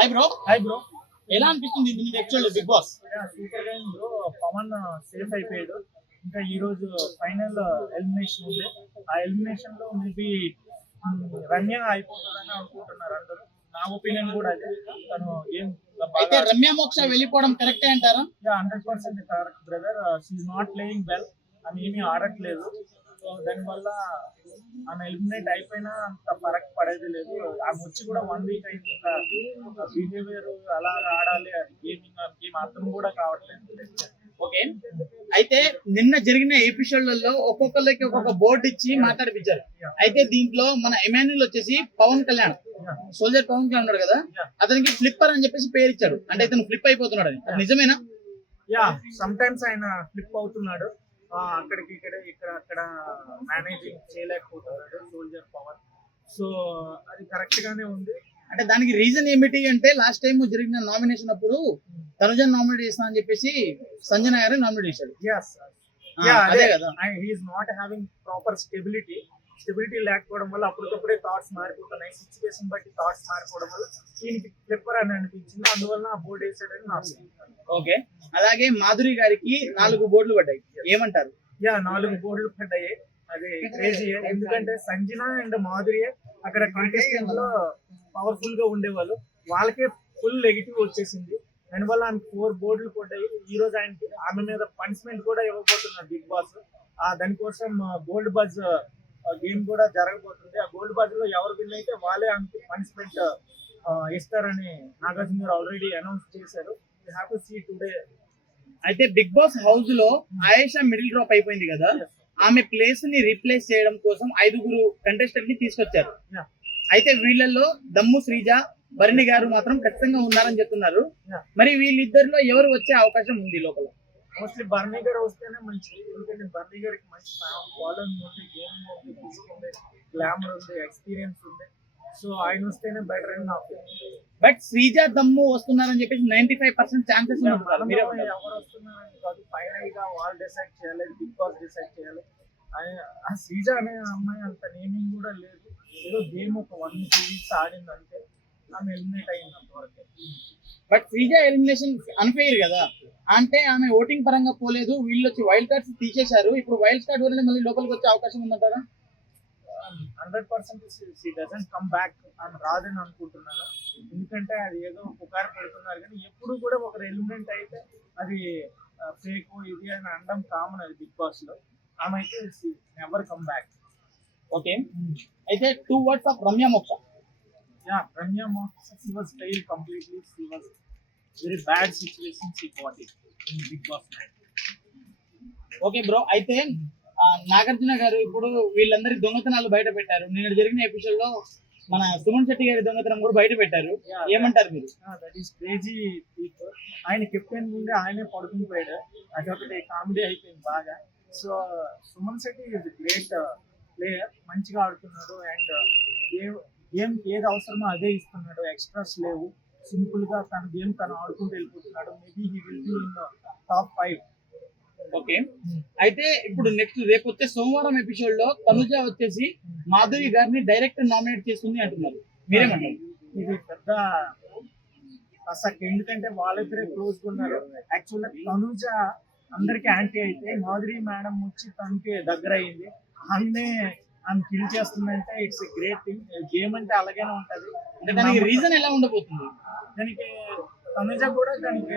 Hi bro. ఎలా అనిపిస్తుంది నిన్న ఎపిసోడ్ బిగ్ బాస్? సూపర్ గా బ్రో. పవన్ సేఫ్ అయిపోయాడు. ఇంకా ఈ రోజు ఫైనల్ ఎలిమినేషన్ ఉంది. ఆ ఎలిమినేషన్ లో మేబీ రమ్య అయిపోతుందని అనుకుంటున్నారు అందరూ. నా ఒపీనియన్ కూడా అదే. తను ఏం అయితే రమ్య మోక్ష వెళ్ళిపోవడం కరెక్టే అంటారా? 100% correct brother. She's not playing well. ఆమె ఏమీ ఆడట్లేదు. సో దానివల్ల ఆమె ఎలిమినేట్ అయిపోయినా అంత ఫరక్ పడేది లేదు. ఆమె వచ్చి కూడా 1 వీక్ అయింది. ఇంకా బిహేవియర్ అలా ఆడాలి, గేమ్ అర్థం కూడా కావట్లేదు. ఓకే, అయితే నిన్న జరిగిన ఎపిసోడ్లలో ఒక్కొక్కరికి ఒక్కొక్క బోర్డు ఇచ్చి మాట్లాడిపించారు. అయితే దీంట్లో మన ఎమాన్యుల్ వచ్చేసి పవన్ కళ్యాణ్, సోల్జర్ పవన్ కళ్యాణ్ ఉన్నాడు కదా, అతనికి ఫ్లిప్పర్ అని చెప్పేసి పేరు ఇచ్చాడు. అంటే ఇతను ఫ్లిప్ అయిపోతున్నాడు అని, నిజమేనా? సమ్ టైమ్స్ ఆయన ఫ్లిప్ అవుతున్నాడు. అక్కడికి ఇక్కడ అక్కడ మేనేజింగ్ చేయలేకపోతున్నాడు సోల్జర్ పవన్. సో అది కరెక్ట్ గానే ఉంది. అంటే దానికి రీజన్ ఏమిటి అంటే, లాస్ట్ టైం జరిగిన నామినేషన్ అప్పుడు తనుజన్ నామినేట్ చేస్తా అని చెప్పేసి సంజయ్ నాయర్ నామినేట్ చేశాడు. అదే కదా, he's not having proper stability లేకపోవడం వల్ల అప్పటికప్పుడే థాట్స్ మారిపోతున్నాయి. సిచ్యువేషన్ బట్టి థాట్స్ మారిపోవడం వల్ల దీనికి ఫ్లిప్పర్ అని అనిపించింది. అందువల్ల ఆ బోర్డు వేసాడని నా అభిప్రాయం. ఓకే, అలాగే మాధురి గారికి 4 బోర్డులు పడ్డాయి, ఏమంటారు? 4 బోర్డులు పడ్డాయి. అది క్రేజీ. ఎందుకంటే సంజన అండ్ మాధురి అక్కడ కంటెస్టెంట్ లో పవర్ఫుల్ గా ఉండేవాళ్ళు, వాళ్ళకే ఫుల్ నెగిటివ్ వచ్చేసింది. దానివల్ల ఆమె 4 బోర్డులు పడ్డాయి. ఈ రోజు ఆమె మీద పనిష్మెంట్ కూడా ఇవ్వబోతున్నారు బిగ్ బాస్. దానికోసం గోల్డ్ బజ్ గేమ్ కూడా జరగబోతుంది. ఆ గోల్డ్ బజ్ లో ఎవరు విన్ అయితే వాళ్ళే ఆమెకి పనిష్మెంట్ ఇస్తారని నాగార్జున గారు ఆల్రెడీ అనౌన్స్ చేశారు. You have to see today. అయితే బిగ్ బాస్ హౌస్ లో ఆయేషా మిడిల్ డ్రాప్ అయిపోయింది కదా, ఆమె ప్లేస్ ని రీప్లేస్ చేయడం కోసం 5 కంటెస్టెంట్ ని తీసుకొచ్చారు. అయితే వీళ్ళల్లో దమ్ము శ్రీజ, భరణి గారు మాత్రం ఖచ్చితంగా ఉన్నారని చెప్తున్నారు. మరి వీళ్ళిద్దరిలో ఎవరు వచ్చే అవకాశం ఉంది లోపల? మోస్ట్లీ భరణి గారు వస్తేనే మంచిది. ఎందుకంటే భరణి గారికి మంచి ఫాలోయింగ్ ఉంది, గేమింగ్ ఉంది, తీసుకుంది, గ్లామర్ ఉంది, ఎక్స్పీరియన్స్ ఉంది. సో ఆయన వస్తేనే బెటర్ అని నా ఒపీనియన్. బట్ శ్రీజ దమ్ము వస్తున్నారని చెప్పేసి 95% ఛాన్సెస్ ఎవరు వస్తున్నారని కాదు, ఫైనల్ గా వాళ్ళు డిసైడ్ చేయాలి, బిగ్ బాస్ డిసైడ్ చేయాలి. ఆ శ్రీజ అనే అమ్మాయి అంత నేమింగ్ కూడా లేదు. ఏదో గేమ్ ఒక 1-2 వీక్స్ ఆడింది అంటే ఆమె ఎలిమినేట్ అయినంత వరకు. బట్ శ్రీజ ఎలిమినేషన్ అన్ఫెయిర్ కదా, అంటే ఆమె ఓటింగ్ పరంగా పోలేదు, వీళ్ళు వచ్చి వైల్డ్ కార్డ్స్ తీసేశారు. ఇప్పుడు వైల్డ్ కార్డ్ వల్ల మళ్ళీ లోపలికి వచ్చే అవకాశం ఉందంటారా? 100% she doesn't come back అని రాదని అనుకుంటున్నాను. ఎందుకంటే అది ఏదో పుకారు పెడుతున్నారు కానీ ఎప్పుడు కూడా ఒకరు ఎలిమినేట్ అయితే అది ఫేక్ ఇది అని అనడం కామన్ అది బిగ్ బాస్ లో. ఆమె అయితే నెవర్ కమ్ బ్యాక్. ఓకే, అయితే 2 words ఆఫ్ రమ్య మోక్ష. రమ్య మోక్ష, she was failed completely. She was very bad situation she got it in Big Boss night. Okay bro, అయితే నాగార్జున గారు ఇప్పుడు వీళ్ళందరి దొంగతనాలు బయట పెట్టారు. నిన్న జరిగిన ఎపిసోడ్ లో మన సుమన్ శెట్టి గారి దొంగతనం కూడా బయట పెట్టారు. ఏమంటారు మీరు? That is crazy people. ఆయన కెప్టెన్ నుండి ఆయనే పడుకుని పోయాడు. అదొకటి కామెడీ అయిపోయింది బాగా. So Suman Shetty is great player, మంచిగా ఆడుతున్నాడు. అండ్ గేమ్ ఏది అవసరమో అదే ఇస్తున్నాడు, ఎక్స్ట్రాస్ లేవు. సింపుల్ గా తన గేమ్ తను ఆడుకుంటూ వెళ్ళిపోతున్నాడు. Maybe he will be in top 5. Okay, అయితే ఇప్పుడు నెక్స్ట్ రేపు వచ్చే సోమవారం ఎపిసోడ్ లో తనుజ వచ్చేసి మాధురి గారిని డైరెక్ట్ నామినేట్ చేస్తుంది అంటున్నారు, మీరేమంటారు? ఇది పెద్ద అసలు, ఎందుకంటే వాళ్ళిద్దరే క్లోజ్ గా ఉన్నారు. యాక్చువల్గా తనుజ అందరికి యాంటీ అయితే మాధురి మేడం వచ్చి తనకి దగ్గర అయింది. ఆమె కిల్ చేస్తుందంటే ఇట్స్ గ్రేట్ థింగ్. గేమ్ అంటే అలాగనే ఉంటది. దానికి రీజన్ ఎలా ఉండబోతుంది? దానికి తనుజ కూడా దానికి